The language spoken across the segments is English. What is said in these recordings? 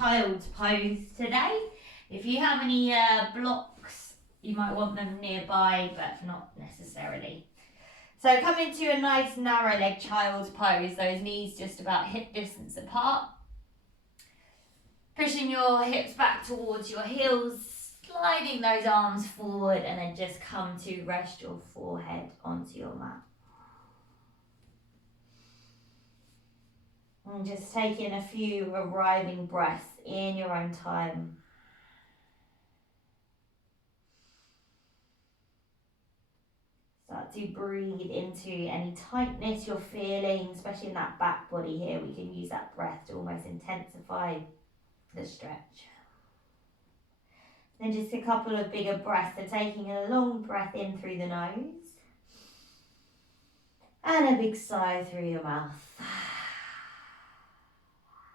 child's pose today. If you have any blocks, you might want them nearby, but not necessarily. So come into a nice narrow leg child's pose, those knees just about hip distance apart. Pushing your hips back towards your heels, sliding those arms forward, and then just come to rest your forehead onto your mat. And just taking a few arriving breaths in your own time. Start to breathe into any tightness you're feeling, especially in that back body here. We can use that breath to almost intensify the stretch. Then just a couple of bigger breaths. So taking a long breath in through the nose. And a big sigh through your mouth.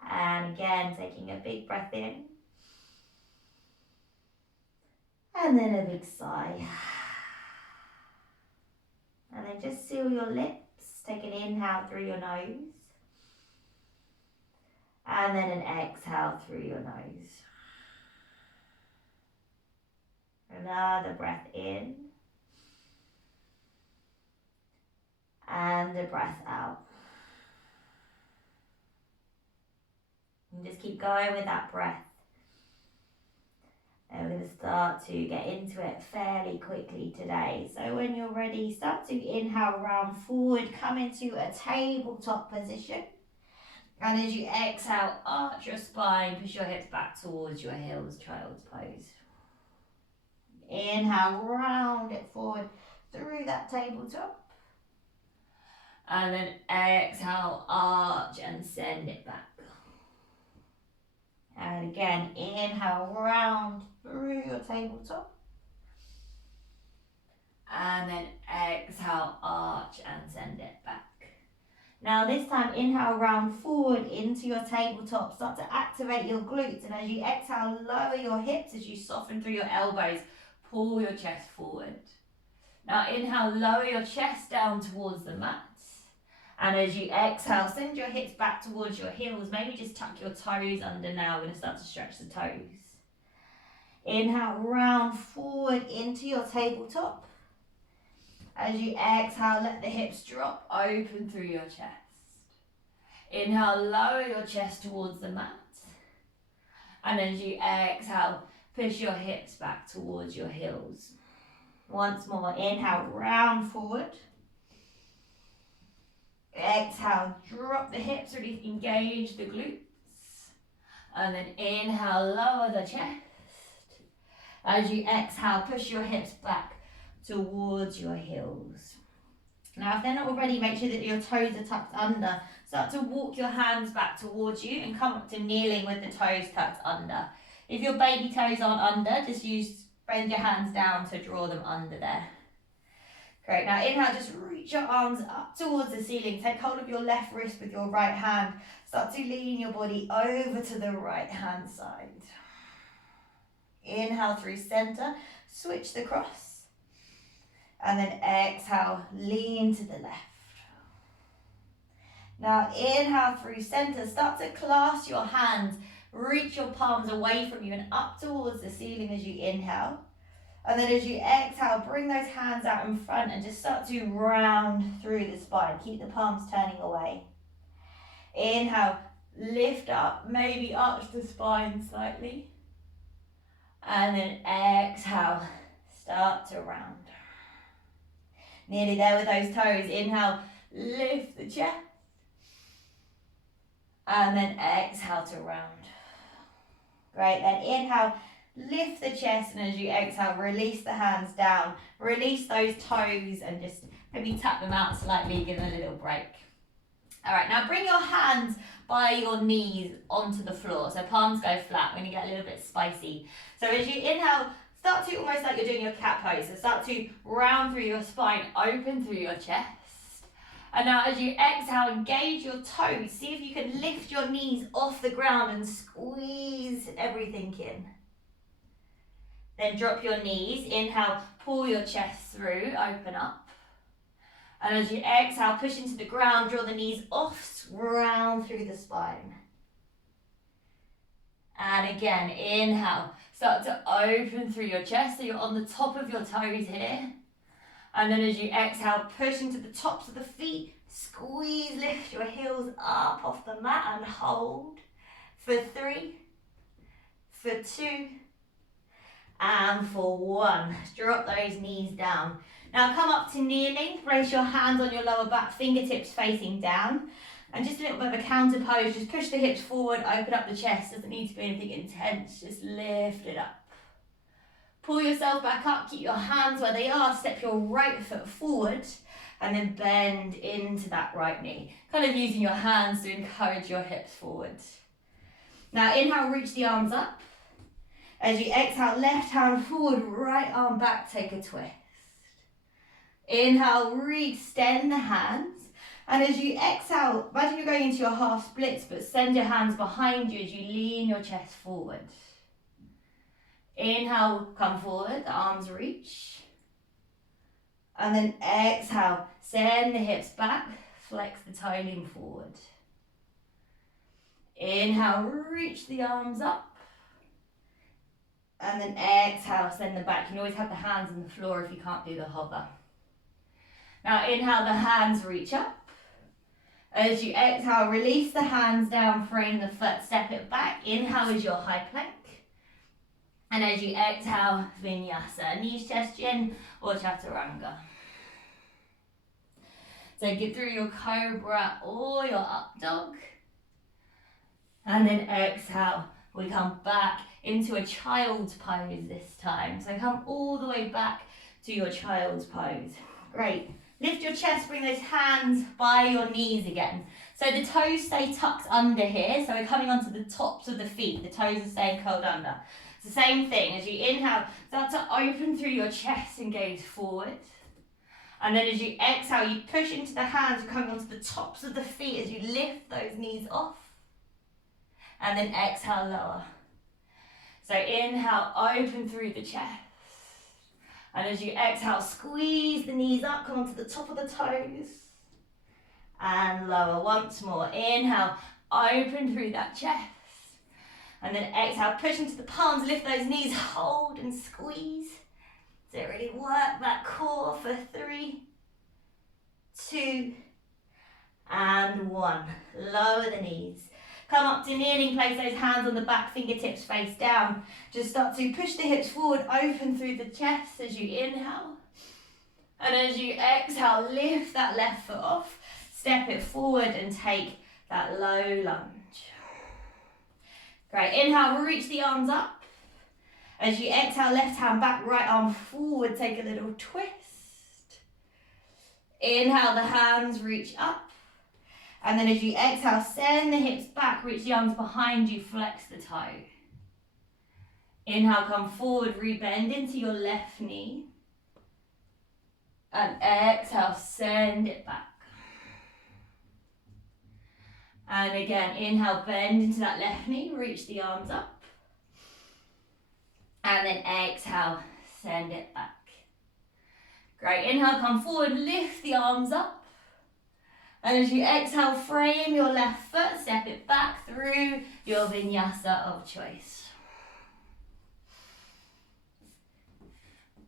And again, taking a big breath in. And then a big sigh. And then just seal your lips. Take an inhale through your nose. And then an exhale through your nose. Another breath in. And a breath out. And just keep going with that breath. And we're going to start to get into it fairly quickly today. So when you're ready, start to inhale round forward, come into a tabletop position. And as you exhale, arch your spine, push your hips back towards your heels, child's pose. Inhale, round it forward through that tabletop. And then exhale, arch and send it back. And again, inhale, round through your tabletop. And then exhale, arch and send it back. Now this time, inhale, round forward into your tabletop. Start to activate your glutes. And as you exhale, lower your hips as you soften through your elbows. Pull your chest forward. Now inhale, lower your chest down towards the mat. And as you exhale, send your hips back towards your heels. Maybe just tuck your toes under now. We're going to start to stretch the toes. Inhale, round forward into your tabletop. As you exhale, let the hips drop open through your chest. Inhale, lower your chest towards the mat. And as you exhale, push your hips back towards your heels. Once more, inhale, round forward. Exhale, drop the hips, really engage the glutes. And then inhale, lower the chest. As you exhale, push your hips back towards your heels. Now if they're not already, make sure that your toes are tucked under. Start to walk your hands back towards you and come up to kneeling with the toes tucked under. If your baby toes aren't under, just bend your hands down to draw them under there. Great, now inhale, just reach your arms up towards the ceiling. Take hold of your left wrist with your right hand. Start to lean your body over to the right hand side. Inhale through center, switch the cross. And then exhale, lean to the left. Now inhale through center, start to clasp your hands. Reach your palms away from you and up towards the ceiling as you inhale. And then as you exhale, bring those hands out in front and just start to round through the spine. Keep the palms turning away. Inhale, lift up, maybe arch the spine slightly. And then exhale, start to round. Nearly there with those toes. Inhale, lift the chest. And then exhale to round. Great, then inhale, lift the chest, and as you exhale, release the hands down. Release those toes and just maybe tap them out slightly, give them a little break. All right, now bring your hands by your knees onto the floor. So palms go flat. We're going to get a little bit spicy. So as you inhale, start to almost like you're doing your cat pose. So start to round through your spine, open through your chest. And now as you exhale, engage your toes. See if you can lift your knees off the ground and squeeze everything in. Then drop your knees. Inhale, pull your chest through, open up. And as you exhale, push into the ground, draw the knees off, round through the spine. And again, inhale. Start to open through your chest so you're on the top of your toes here. And then as you exhale, push into the tops of the feet. Squeeze, lift your heels up off the mat and hold. For 3, for 2, and for 1. Drop those knees down. Now come up to kneeling. Place your hands on your lower back, fingertips facing down. And just a little bit of a counter pose. Just push the hips forward, open up the chest. Doesn't need to be anything intense. Just lift it up. Pull yourself back up. Keep your hands where they are. Step your right foot forward. And then bend into that right knee. Kind of using your hands to encourage your hips forward. Now inhale, reach the arms up. As you exhale, left hand forward, right arm back, take a twist. Inhale, re-extend the hands. And as you exhale, imagine you're going into your half splits, but send your hands behind you as you lean your chest forward. Inhale, come forward, the arms reach. And then exhale, send the hips back, flex the toe, lean forward. Inhale, reach the arms up. And then exhale, send them back. You can always have the hands on the floor if you can't do the hover. Now inhale, the hands reach up. As you exhale, release the hands down, frame the foot, step it back. Inhale is your high plank. And as you exhale, Vinyasa, knees, chest, chin, or chaturanga. So get through your cobra or your up dog. And then exhale, we come back into a child's pose this time. So come all the way back to your child's pose. Great. Lift your chest, bring those hands by your knees again. So the toes stay tucked under here. So we're coming onto the tops of the feet. The toes are staying curled under. It's the same thing. As you inhale, start to open through your chest and gaze forward. And then as you exhale, you push into the hands, you're coming onto the tops of the feet as you lift those knees off. And then exhale, lower. So inhale, open through the chest. And as you exhale, squeeze the knees up, come onto the top of the toes. And lower once more. Inhale, open through that chest. And then exhale, push into the palms, lift those knees, hold and squeeze. So really work that core for 3, 2, and 1. Lower the knees. Come up to kneeling, place those hands on the back, fingertips face down. Just start to push the hips forward, open through the chest as you inhale. And as you exhale, lift that left foot off, step it forward and take that low lunge. Great, inhale, reach the arms up. As you exhale, left hand back, right arm forward, take a little twist. Inhale, the hands reach up. And then as you exhale, send the hips back, reach the arms behind you, flex the toe. Inhale, come forward, rebend into your left knee. And exhale, send it back. And again, inhale, bend into that left knee, reach the arms up. And then exhale, send it back. Great, inhale, come forward, lift the arms up. And as you exhale, frame your left foot, step it back through your vinyasa of choice.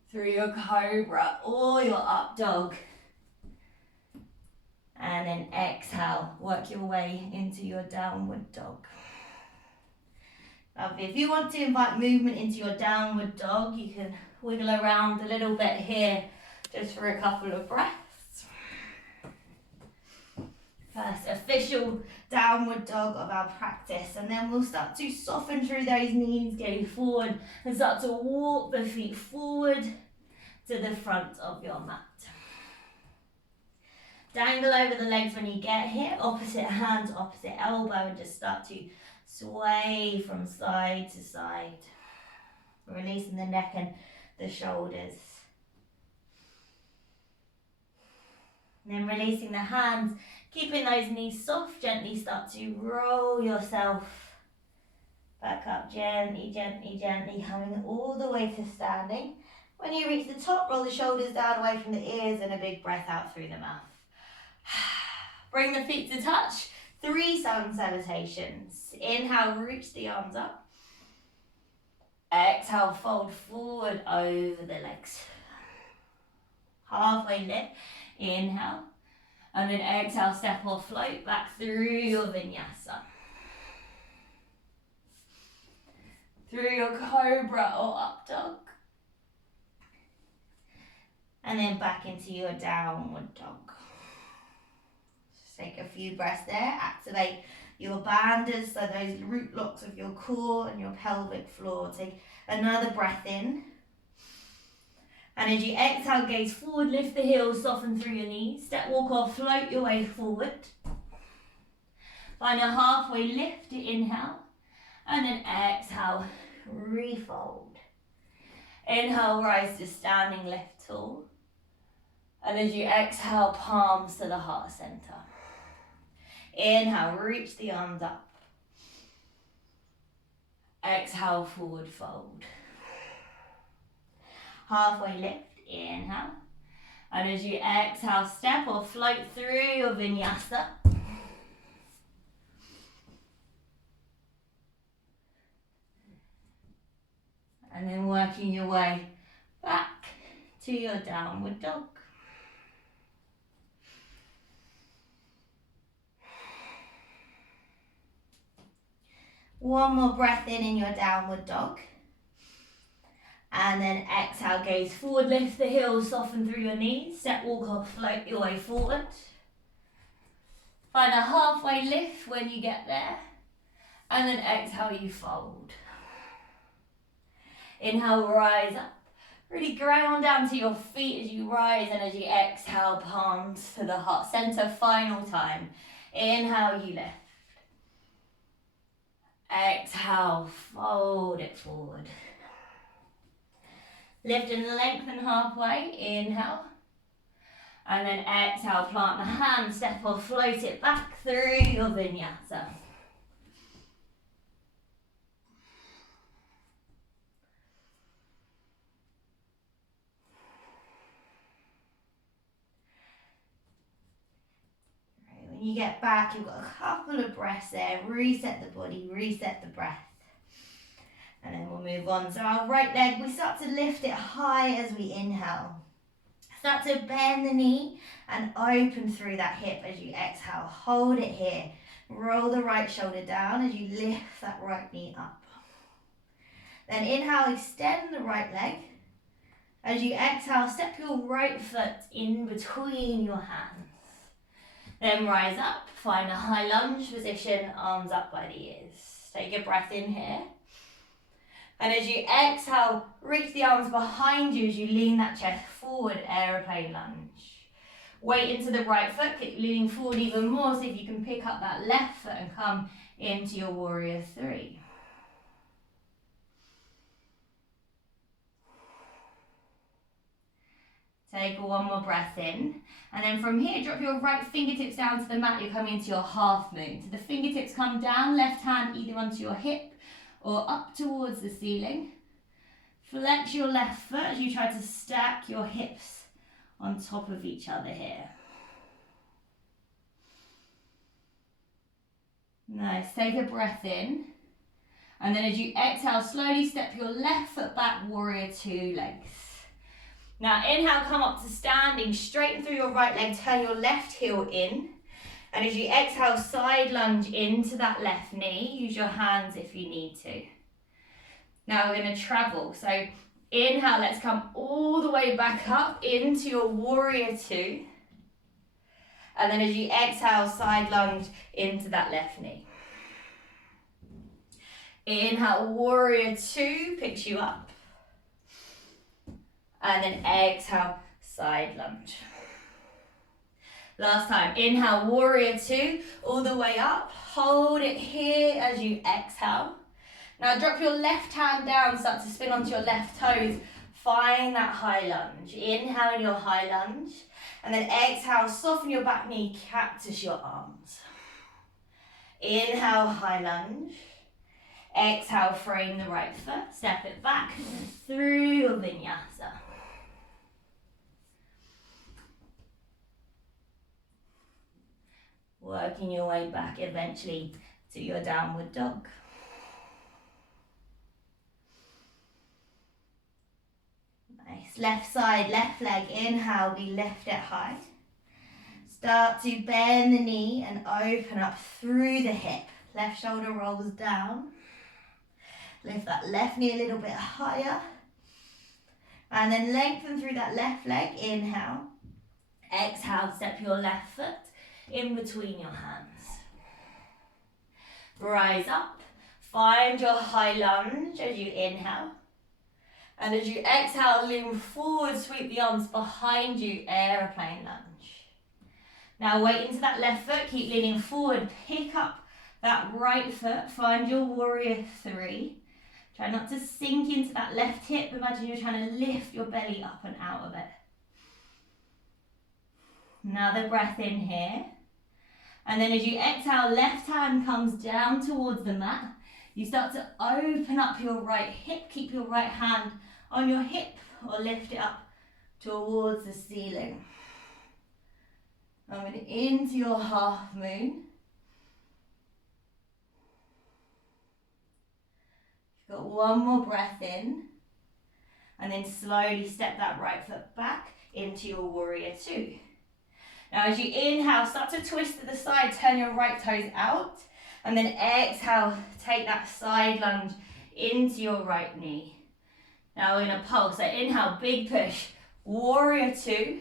Through your cobra or your up dog. And then exhale, work your way into your downward dog. Lovely. If you want to invite movement into your downward dog, you can wiggle around a little bit here just for a couple of breaths. First official downward dog of our practice, and then we'll start to soften through those knees, getting forward and start to walk the feet forward to the front of your mat. Dangle over the legs when you get here, opposite hand, opposite elbow, and just start to sway from side to side, releasing the neck and the shoulders. And then releasing the hands, keeping those knees soft, gently start to roll yourself back up, gently, gently, gently, coming all the way to standing. When you reach the top, roll the shoulders down away from the ears and a big breath out through the mouth. Bring the feet to touch, 3 sun salutations. Inhale, reach the arms up. Exhale, fold forward over the legs. Halfway lift, inhale. And then exhale, step or float back through your vinyasa. Through your cobra or up dog. And then back into your downward dog. Just take a few breaths there. Activate your bandhas, so those root locks of your core and your pelvic floor. Take another breath in. And as you exhale, gaze forward, lift the heels, soften through your knees. Step, walk or float your way forward. Find a halfway lift to inhale. And then exhale, refold. Inhale, rise to standing lift tall. And as you exhale, palms to the heart center. Inhale, reach the arms up. Exhale, forward fold. Halfway lift, inhale. And as you exhale, step or float through your vinyasa. And then working your way back to your downward dog. One more breath in your downward dog. And then exhale, gaze forward, lift the heels, soften through your knees. Step, walk or float your way forward. Find a halfway lift when you get there. And then exhale, you fold. Inhale, rise up. Really ground down to your feet as you rise, and as you exhale, palms to the heart center. Final time. Inhale, you lift. Exhale, fold it forward. Lift and lengthen halfway. Inhale. And then exhale, plant the hands, step or float it back through your vinyasa. When you get back, you've got a couple of breaths there. Reset the body, reset the breath. And then we'll move on. So our right leg, we start to lift it high as we inhale. Start to bend the knee and open through that hip as you exhale. Hold it here. Roll the right shoulder down as you lift that right knee up. Then inhale, extend the right leg. As you exhale, step your right foot in between your hands. Then rise up, find a high lunge position, arms up by the ears. Take a breath in here. And as you exhale, reach the arms behind you as you lean that chest forward, aeroplane lunge. Weight into the right foot, keep leaning forward even more, so if you can pick up that left foot and come into your warrior three. Take one more breath in. And then from here, drop your right fingertips down to the mat. You're coming into your half moon. So the fingertips come down, left hand either onto your hip or up towards the ceiling. Flex your left foot as you try to stack your hips on top of each other here. Nice, take a breath in. And then as you exhale, slowly step your left foot back, warrior two legs. Now inhale, come up to standing, straighten through your right leg, turn your left heel in. And as you exhale, side lunge into that left knee. Use your hands if you need to. Now we're going to travel. So inhale, let's come all the way back up into your warrior two. And then as you exhale, side lunge into that left knee. Inhale, warrior two, picks you up. And then exhale, side lunge. Last time, inhale, warrior two, all the way up. Hold it here as you exhale. Now drop your left hand down, start to spin onto your left toes. Find that high lunge. Inhale in your high lunge. And then exhale, soften your back knee, cactus your arms. Inhale, high lunge. Exhale, frame the right foot. Step it back through your vinyasa. Working your way back eventually to your downward dog. left side, left leg. Inhale, we lift it high. Start to bend the knee and open up through the hip. Left shoulder rolls down. Lift that left knee a little bit higher. And then lengthen through that left leg. Inhale. Exhale, step your left foot in between your hands. Rise up. Find your high lunge as you inhale. And as you exhale, lean forward, sweep the arms behind you, aeroplane lunge. Now weight into that left foot, keep leaning forward, pick up that right foot, find your warrior three. Try not to sink into that left hip, imagine you're trying to lift your belly up and out of it. Another breath in here. And then as you exhale, left hand comes down towards the mat. You start to open up your right hip, keep your right hand on your hip or lift it up towards the ceiling. Coming into your half moon. You've got one more breath in. And then slowly step that right foot back into your warrior two. Now as you inhale, start to twist to the side, turn your right toes out. And then exhale, take that side lunge into your right knee. Now in a pulse, so inhale, big push, warrior two.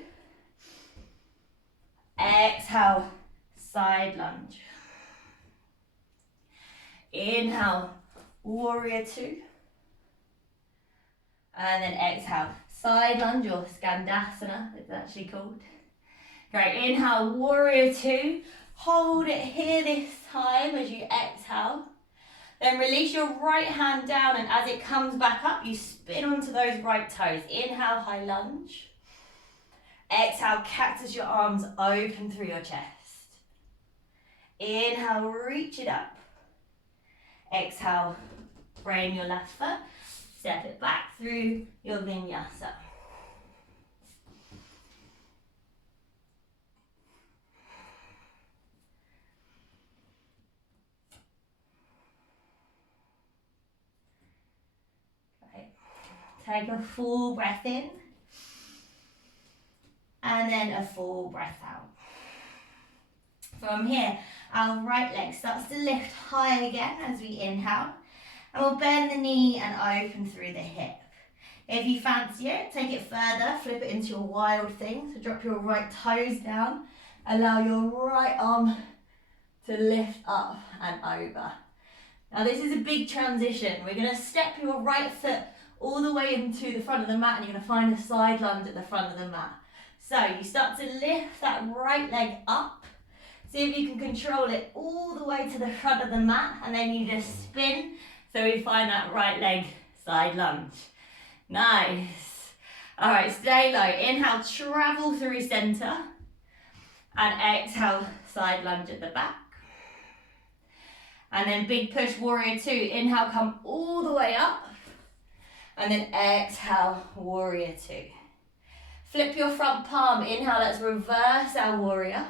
Exhale, side lunge. Inhale, warrior two. And then exhale, side lunge or Skandasana, it's actually called. Great, inhale, warrior two. Hold it here this time as you exhale. Then release your right hand down and as it comes back up, you spin onto those right toes. Inhale, high lunge. Exhale, cactus your arms open through your chest. Inhale, reach it up. Exhale, frame your left foot. Step it back through your Vinyasa. Take a full breath in and then a full breath out. From here, our right leg starts to lift high again as we inhale, and we'll bend the knee and open through the hip. If you fancy it, take it further, flip it into your wild thing. So drop your right toes down, allow your right arm to lift up and over. Now this is a big transition. We're going to step your right foot all the way into the front of the mat and you're going to find a side lunge at the front of the mat. So you start to lift that right leg up. See if you can control it all the way to the front of the mat and then you just spin so we find that right leg side lunge. Nice. All right, stay low. Inhale, travel through center and exhale, side lunge at the back. And then big push, warrior two. Inhale, come all the way up. And then exhale, warrior two. Flip your front palm. Inhale, let's reverse our warrior.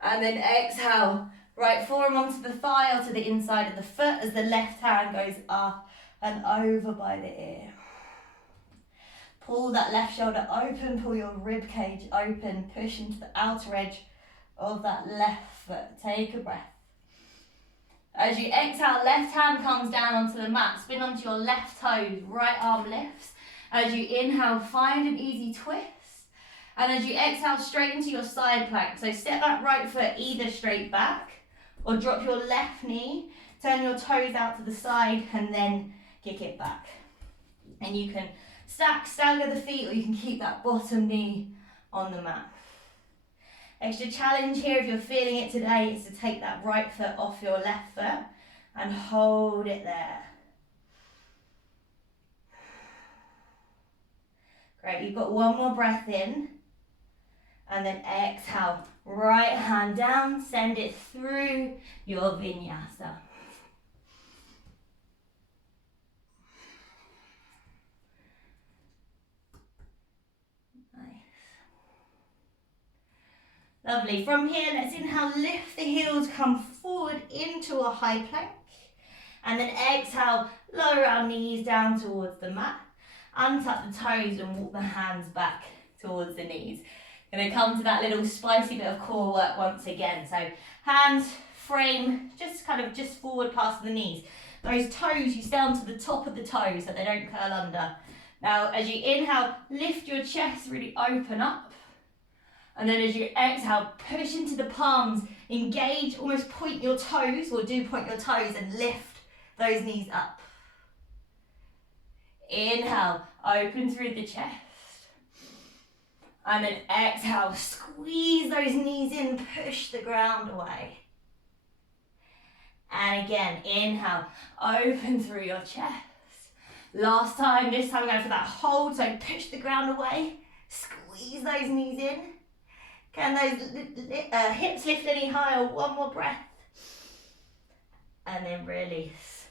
And then exhale, right forearm onto the thigh or to the inside of the foot as the left hand goes up and over by the ear. Pull that left shoulder open, pull your rib cage open, push into the outer edge of that left foot. Take a breath. As you exhale, left hand comes down onto the mat, spin onto your left toes, right arm lifts. As you inhale, find an easy twist. And as you exhale, straight into your side plank. So step that right foot either straight back or drop your left knee, turn your toes out to the side and then kick it back. And you can stagger the feet or you can keep that bottom knee on the mat. Extra challenge here, if you're feeling it today, is to take that right foot off your left foot and hold it there. Great, you've got one more breath in and then exhale, right hand down, send it through your Vinyasa. Lovely. From here, let's inhale, lift the heels, come forward into a high plank. And then exhale, lower our knees down towards the mat. Untuck the toes and walk the hands back towards the knees. Gonna come to that little spicy bit of core work once again. So hands, frame, just forward past the knees. Those toes, you stay onto the top of the toes so they don't curl under. Now, as you inhale, lift your chest, really open up. And then as you exhale, push into the palms, engage, almost point your toes, or do point your toes and lift those knees up. Inhale, open through the chest. And then exhale, squeeze those knees in, push the ground away. And again, inhale, open through your chest. Last time, this time we're going for that hold, so push the ground away, squeeze those knees in. Can those hips lift any higher? One more breath. And then release.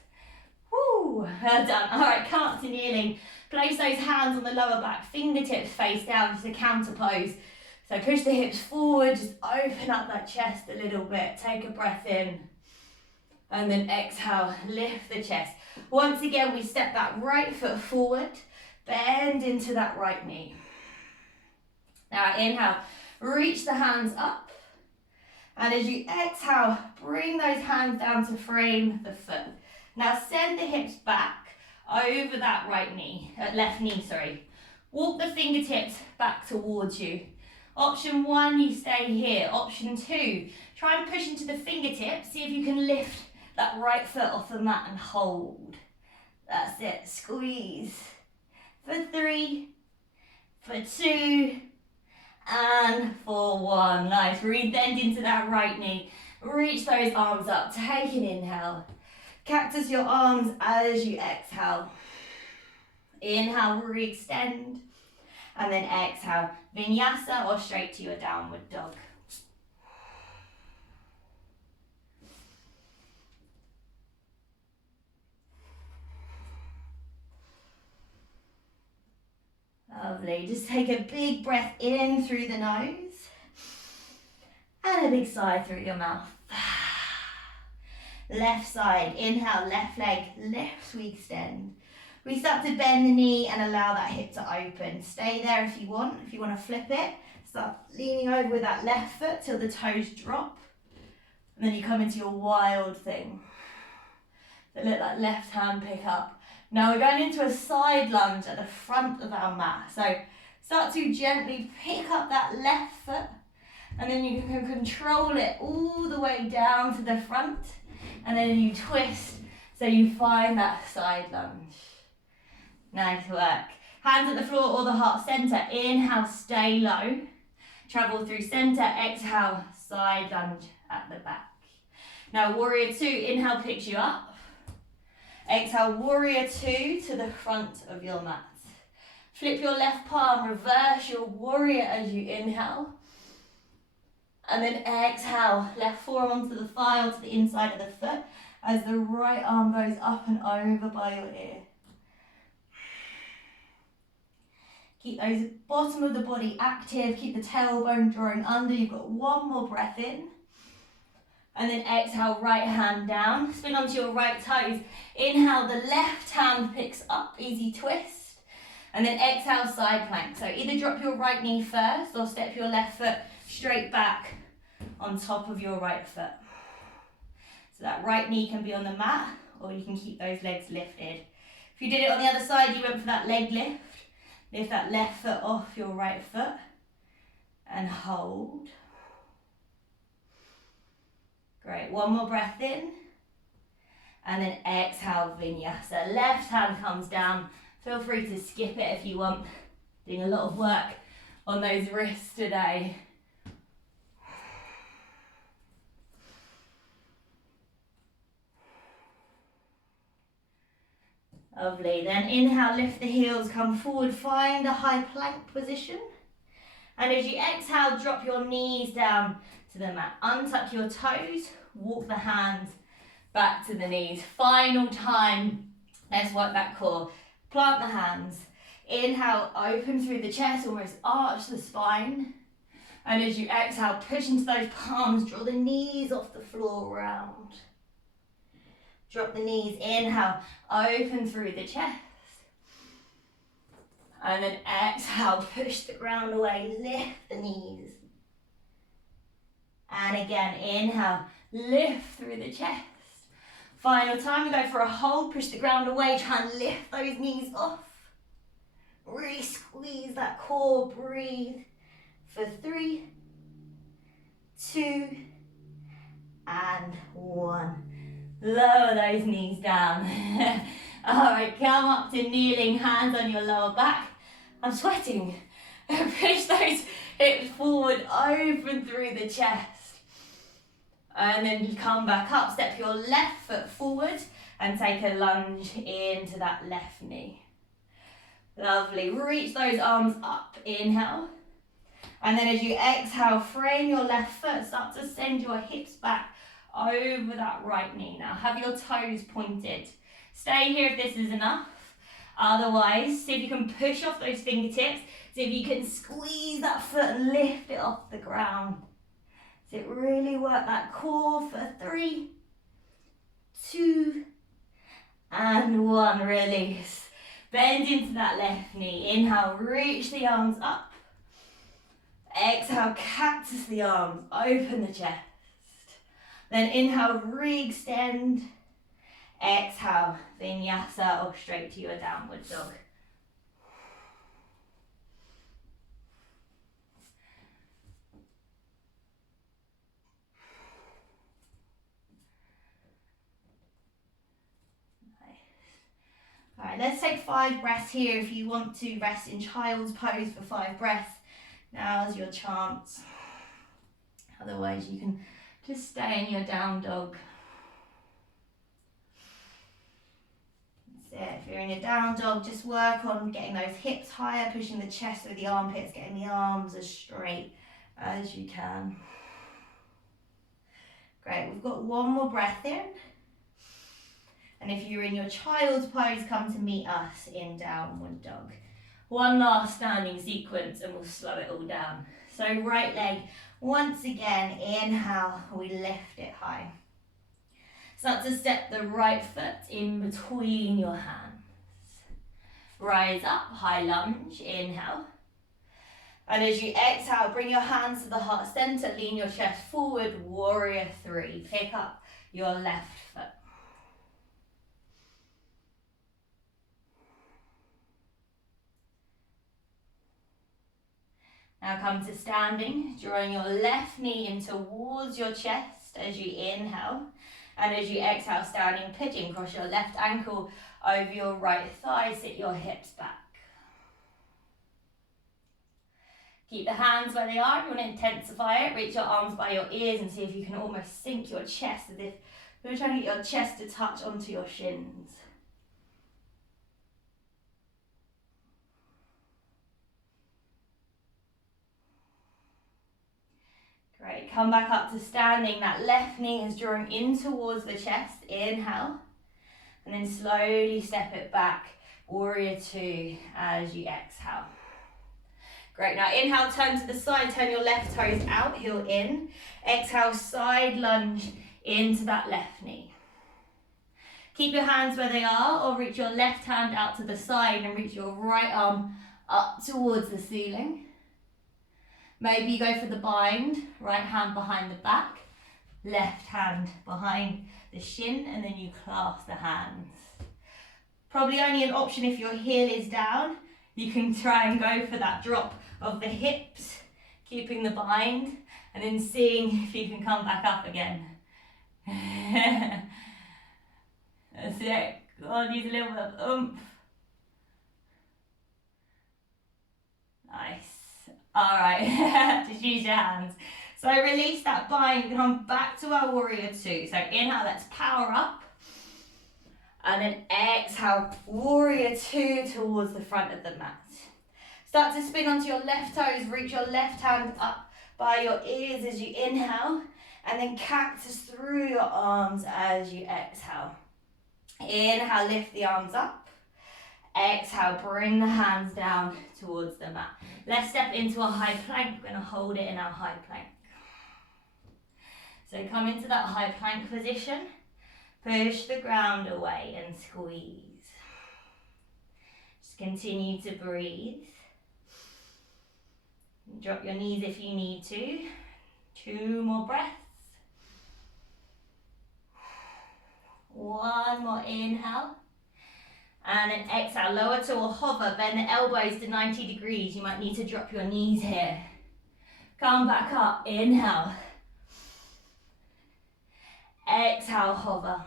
Woo, well done. All right, come up to kneeling. Place those hands on the lower back, fingertips face down, just a counter pose. So push the hips forward, just open up that chest a little bit. Take a breath in. And then exhale, lift the chest. Once again, we step that right foot forward, bend into that right knee. Now inhale, reach the hands up. And as you exhale, bring those hands down to frame the foot. Now send the hips back over that left knee, sorry. Walk the fingertips back towards you. Option 1, you stay here. Option 2, try and push into the fingertips. See if you can lift that right foot off the mat and hold. That's it, squeeze. For 3, for 2, and for 1. Nice, bend into that right knee. Reach those arms up, take an inhale. Cactus your arms as you exhale. Inhale, re-extend. And then exhale, Vinyasa or straight to your downward dog. Lovely, just take a big breath in through the nose. And a big sigh through your mouth. Left side, inhale, left leg lifts, we extend. We start to bend the knee and allow that hip to open. Stay there if you want. If you want to flip it, start leaning over with that left foot till the toes drop. And then you come into your wild thing. So let that left hand pick up. Now we're going into a side lunge at the front of our mat. So start to gently pick up that left foot. And then you can control it all the way down to the front. And then you twist so you find that side lunge. Nice work. Hands at the floor or the heart center. Inhale, stay low. Travel through center. Exhale, side lunge at the back. Now warrior 2, inhale picks you up. Exhale, warrior 2 to the front of your mat. Flip your left palm, reverse your warrior as you inhale. And then exhale, left forearm onto the thigh, onto the inside of the foot, as the right arm goes up and over by your ear. Keep those bottom of the body active, keep the tailbone drawing under. You've got one more breath in. And then exhale, right hand down, spin onto your right toes. Inhale, the left hand picks up, easy twist. And then exhale, side plank. So either drop your right knee first or step your left foot straight back on top of your right foot. So that right knee can be on the mat or you can keep those legs lifted. If you did it on the other side, you went for that leg lift. Lift that left foot off your right foot and hold. Great, one more breath in. And then exhale, Vinyasa. Left hand comes down. Feel free to skip it if you want. Doing a lot of work on those wrists today. Lovely, then inhale, lift the heels, come forward, find a high plank position. And as you exhale, drop your knees down to the mat. Untuck your toes, walk the hands back to the knees. Final time, let's work that core. Plant the hands. Inhale, open through the chest, almost arch the spine. And as you exhale, push into those palms, draw the knees off the floor round. Drop the knees, inhale, open through the chest. And then exhale, push the ground away, lift the knees. And again, inhale, lift through the chest. Final time, we go for a hold, push the ground away, try and lift those knees off. Really squeeze that core, breathe for 3, 2, and 1. Lower those knees down. Alright, come up to kneeling, hands on your lower back. I'm sweating. Push those hips forward, open through the chest. And then you come back up, step your left foot forward and take a lunge into that left knee. Lovely, reach those arms up, inhale. And then as you exhale, frame your left foot, start to send your hips back over that right knee. Now have your toes pointed. Stay here if this is enough. Otherwise, see if you can push off those fingertips. See if you can squeeze that foot and lift it off the ground. So really work that core for 3, 2, and 1. Release. Bend into that left knee. Inhale, reach the arms up. Exhale, cactus the arms, open the chest. Then inhale, re-extend. Exhale, Vinyasa or straight to your downward dog. Alright, let's take 5 breaths here. If you want to rest in child's pose for 5 breaths, now's your chance. Otherwise you can just stay in your down dog. That's it. If you're in your down dog, just work on getting those hips higher, pushing the chest with the armpits, getting the arms as straight as you can. Great, we've got 1 more breath in. And if you're in your child's pose, come to meet us in downward dog. 1 last standing sequence and we'll slow it all down. So right leg, once again, inhale, we lift it high. Start to step the right foot in between your hands. Rise up, high lunge, inhale. And as you exhale, bring your hands to the heart center, lean your chest forward, warrior 3. Pick up your left foot. Now come to standing, drawing your left knee in towards your chest as you inhale. And as you exhale, standing pigeon, cross your left ankle over your right thigh, sit your hips back. Keep the hands where they are. If you want to intensify it, reach your arms by your ears and see if you can almost sink your chest as if you're trying to get your chest to touch onto your shins. Great, come back up to standing. That left knee is drawing in towards the chest. Inhale. And then slowly step it back. Warrior 2 as you exhale. Great, now inhale, turn to the side. Turn your left toes out, heel in. Exhale, side lunge into that left knee. Keep your hands where they are or reach your left hand out to the side and reach your right arm up towards the ceiling. Maybe you go for the bind, right hand behind the back, left hand behind the shin, and then you clasp the hands. Probably only an option if your heel is down. You can try and go for that drop of the hips, keeping the bind, and then seeing if you can come back up again. That's it. Go on, use a little bit of oomph. Nice. Alright, just use your hands. So release that bind, come back to our warrior 2. So inhale, let's power up. And then exhale, warrior 2 towards the front of the mat. Start to spin onto your left toes, reach your left hand up by your ears as you inhale. And then cactus through your arms as you exhale. Inhale, lift the arms up. Exhale, bring the hands down towards the mat. Let's step into a high plank. We're going to hold it in our high plank. So come into that high plank position. Push the ground away and squeeze. Just continue to breathe. Drop your knees if you need to. 2 more breaths. 1 more inhale. And then exhale, lower to a hover, bend the elbows to 90 degrees. You might need to drop your knees here. Come back up, inhale. Exhale, hover.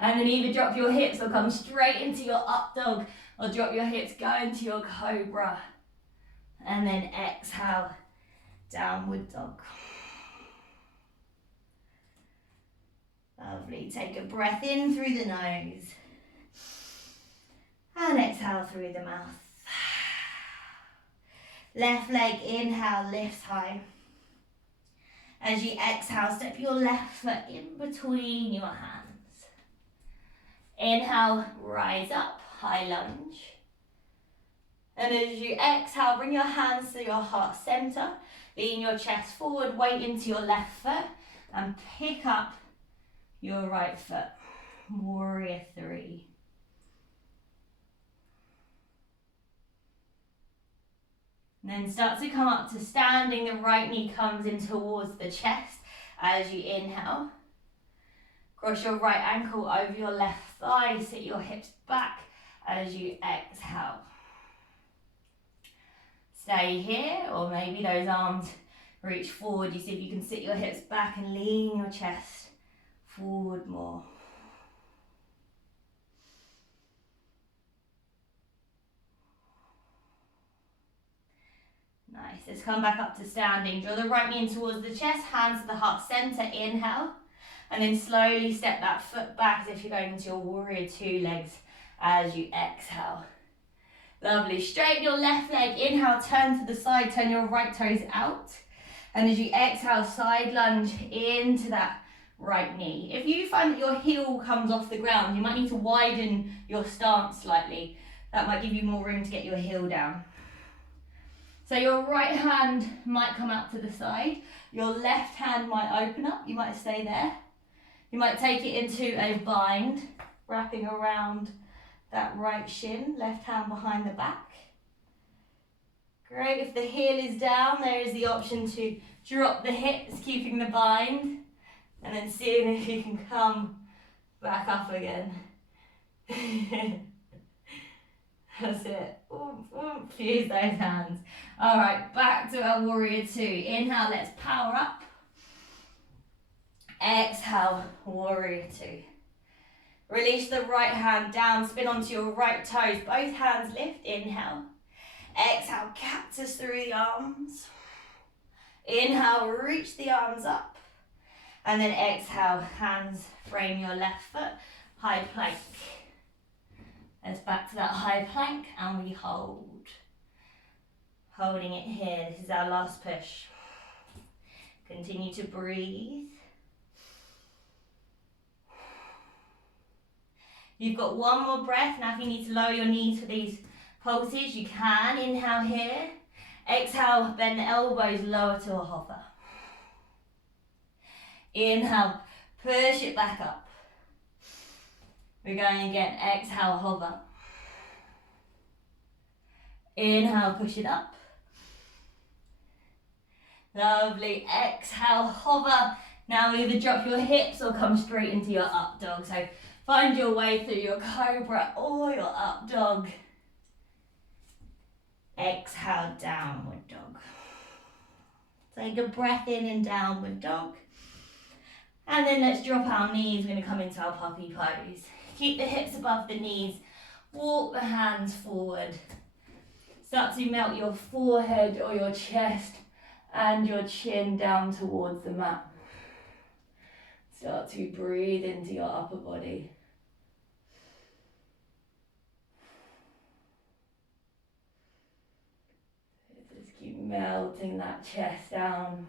And then either drop your hips or come straight into your up dog, or drop your hips, go into your cobra. And then exhale, downward dog. Lovely, take a breath in through the nose. And exhale through the mouth. Left leg, inhale, lifts high. As you exhale, step your left foot in between your hands. Inhale, rise up, high lunge. And as you exhale, bring your hands to your heart center. Lean your chest forward, weight into your left foot, and pick up your right foot. Warrior 3. And then start to come up to standing. The right knee comes in towards the chest as you inhale. Cross your right ankle over your left thigh. Sit your hips back as you exhale. Stay here, or maybe those arms reach forward. You see if you can sit your hips back and lean your chest forward more. Nice, let's come back up to standing. Draw the right knee in towards the chest, hands to the heart center, inhale. And then slowly step that foot back as if you're going into your warrior 2 legs as you exhale. Lovely, straighten your left leg, inhale, turn to the side, turn your right toes out. And as you exhale, side lunge into that right knee. If you find that your heel comes off the ground, you might need to widen your stance slightly. That might give you more room to get your heel down. So your right hand might come out to the side. Your left hand might open up. You might stay there. You might take it into a bind, wrapping around that right shin, left hand behind the back. Great, if the heel is down, there is the option to drop the hips, keeping the bind, and then seeing if you can come back up again. That's it. Oomph, oomph. Use those hands. All right, back to our warrior 2. Inhale, let's power up. Exhale, warrior 2. Release the right hand down, spin onto your right toes. Both hands lift, inhale. Exhale, cactus through the arms. Inhale, reach the arms up. And then exhale, hands frame your left foot, high plank. Let's back to that high plank and we hold. Holding it here, this is our last push. Continue to breathe. You've got 1 more breath. Now if you need to lower your knees for these pulses, you can. Inhale here. Exhale, bend the elbows lower to a hover. Inhale, push it back up. We're going again. Exhale, hover. Inhale, push it up. Lovely. Exhale, hover. Now either drop your hips or come straight into your up dog. So find your way through your cobra or your up dog. Exhale, downward dog. Take a breath in downward dog. And then let's drop our knees. We're going to come into our puppy pose. Keep the hips above the knees. Walk the hands forward. Start to melt your forehead or your chest and your chin down towards the mat. Start to breathe into your upper body. Just keep melting that chest down.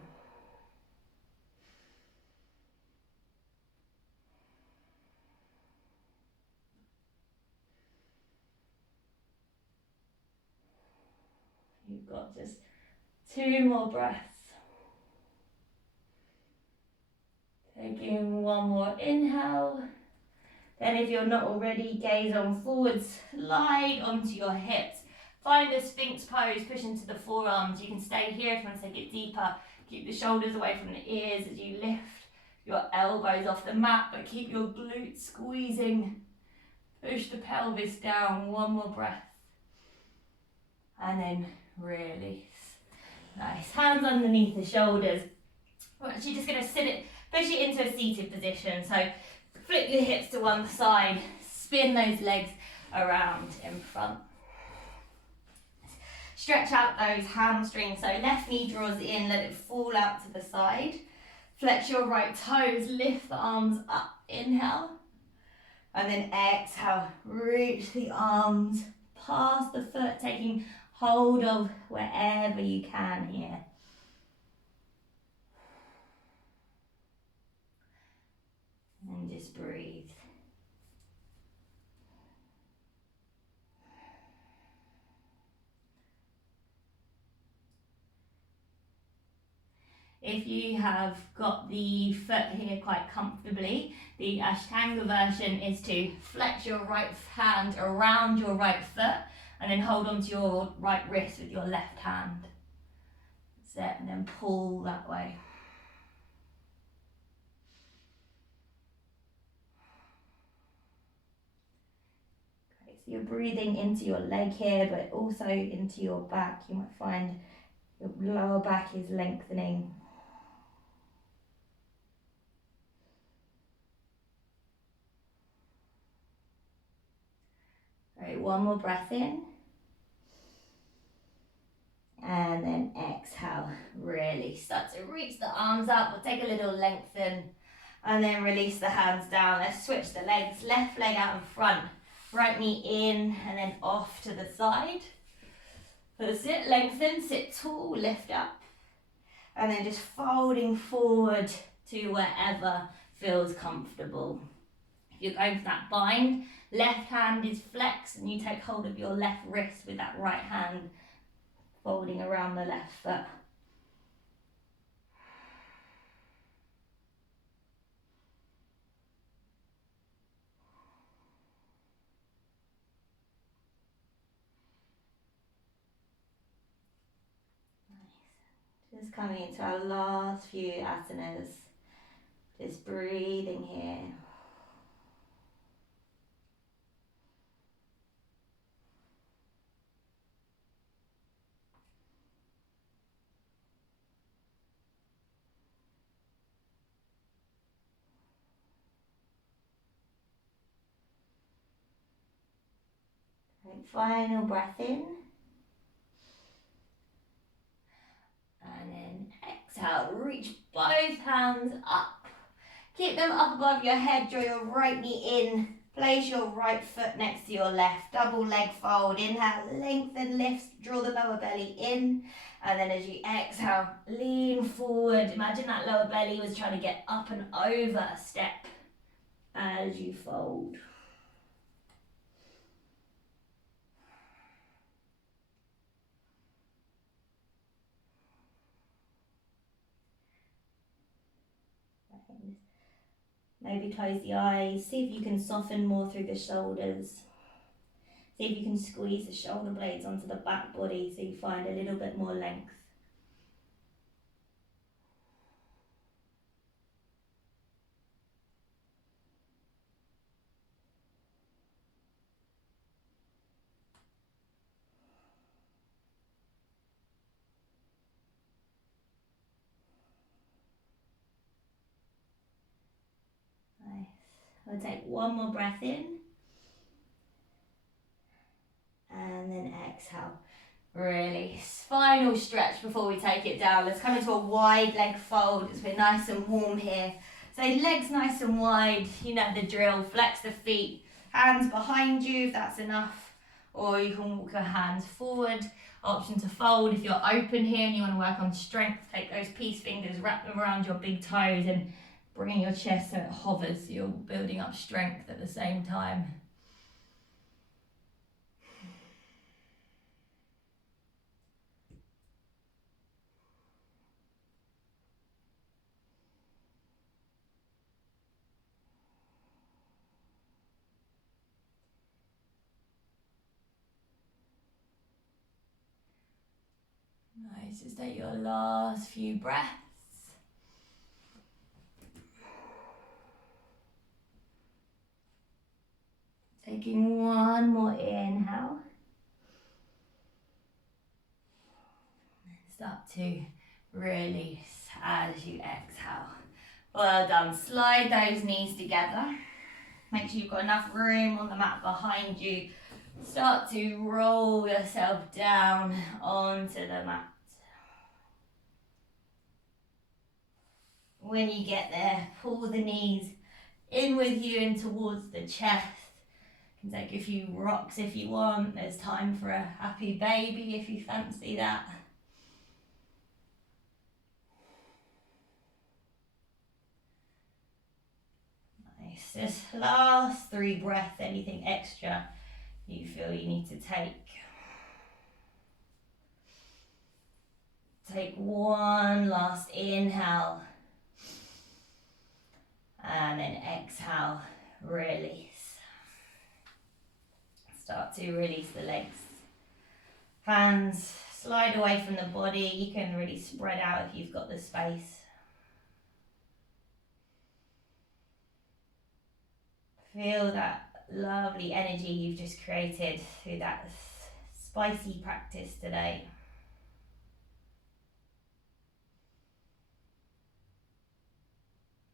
You've got just 2 more breaths. Taking 1 more inhale, Then if you're not already, gaze on forward, slide onto your hips. Find a Sphinx pose, push into the forearms. You can stay here if you want to take it deeper. Keep the shoulders away from the ears as you lift your elbows off the mat, but keep your glutes squeezing. Push the pelvis down, one more breath. And then release. Nice, hands underneath the shoulders. We're actually just gonna push it into a seated position. So flip your hips to one side, spin those legs around in front. Stretch out those hamstrings, so left knee draws in, let it fall out to the side. Flex your right toes, lift the arms up, inhale. And then exhale, reach the arms past the foot, taking hold of wherever you can here. And just breathe. If you have got the foot here quite comfortably, the Ashtanga version is to flex your right hand around your right foot and then hold onto your right wrist with your left hand. That's it, and then pull that way. Okay, so you're breathing into your leg here, but also into your back. You might find your lower back is lengthening. Great, one more breath in. And then exhale, really start to reach the arms up. We'll take a little lengthen and then release the hands down. Let's switch the legs, left leg out in front, right knee in and then off to the side. That's it, lengthen, sit tall, lift up. And then just folding forward to wherever feels comfortable. If you're going for that bind, left hand is flexed and you take hold of your left wrist with that right hand folding around the left foot. Nice. Just coming into our last few asanas. Just breathing here. Right, final breath in. And then exhale, reach both hands up. Keep them up above your head, draw your right knee in. Place your right foot next to your left. Double leg fold. Inhale, lengthen, lift, draw the lower belly in. And then as you exhale, lean forward. Imagine that lower belly was trying to get up and over a step as you fold. Maybe close the eyes. See if you can soften more through the shoulders. See if you can squeeze the shoulder blades onto the back body so you find a little bit more length. Nice. I'll take one more breath in. And then exhale. Release. Final stretch before we take it down. Let's come into a wide leg fold as we're nice and warm here. So legs nice and wide. You know the drill. Flex the feet. Hands behind you if that's enough. Or you can walk your hands forward. Option to fold if you're open here and you want to work on strength. Take those peace fingers, wrap them around your big toes and bring your chest so it hovers so you're building up strength at the same time. Nice. Just take your last few breaths. Taking one more inhale. Start to release as you exhale. Well done. Slide those knees together. Make sure you've got enough room on the mat behind you. Start to roll yourself down onto the mat. When you get there, pull the knees in with you and towards the chest. You can take a few rocks if you want. There's time for a happy baby if you fancy that. Nice. Just last 3 breaths, anything extra you feel you need to take. Take one last inhale. And then exhale, release. Start to release the legs. Hands slide away from the body. You can really spread out if you've got the space. Feel that lovely energy you've just created through that spicy practice today.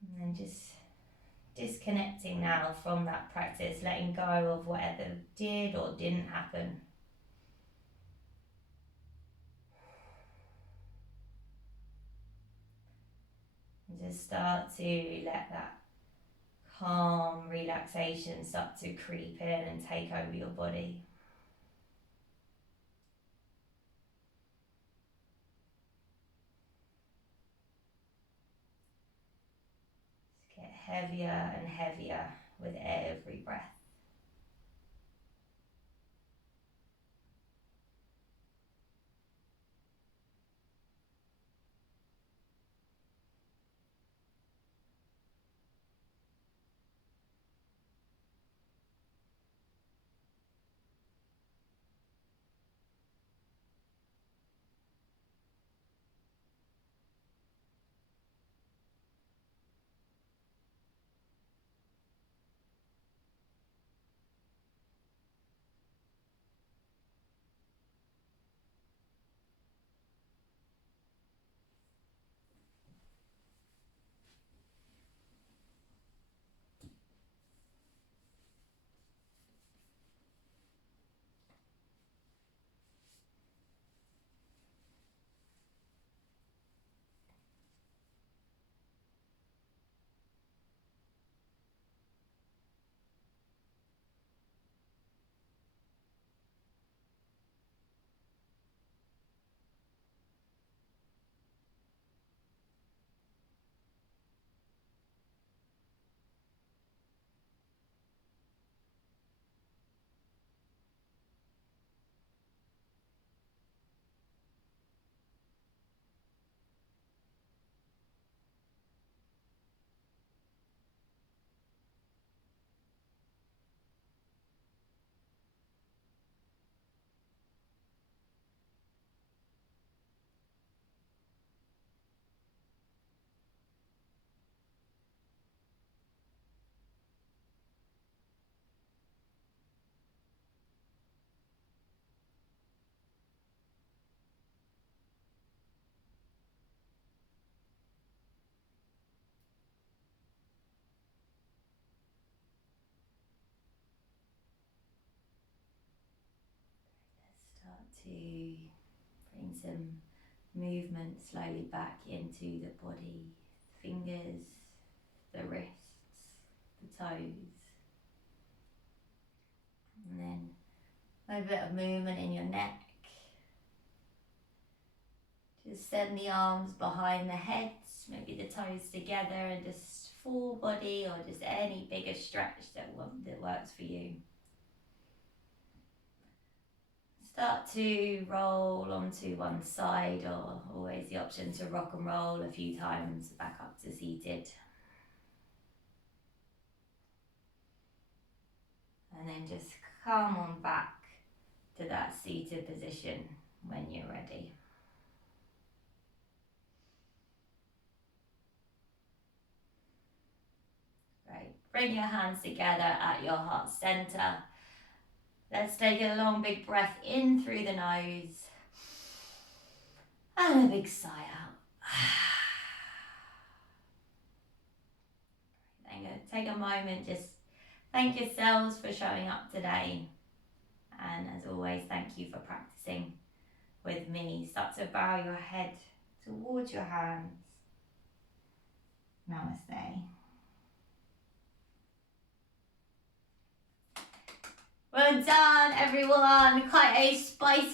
And then just disconnecting now from that practice, letting go of whatever did or didn't happen. And just start to let that calm relaxation start to creep in and take over your body. Just get heavier and heavier with every breath. Start to bring some movement slowly back into the body, fingers, the wrists, the toes, and then a bit of movement in your neck. Just send the arms behind the head, maybe the toes together, and just full body or just any bigger stretch that works for you. Start to roll onto one side, or always the option to rock and roll a few times back up to seated. And then just come on back to that seated position when you're ready. bring your hands together at your heart center. Let's take a long big breath in through the nose and a big sigh out. Then take a moment, just thank yourselves for showing up today. And as always, thank you for practicing with me. Start to bow your head towards your hands. Namaste. Well done, everyone. Quite a spicy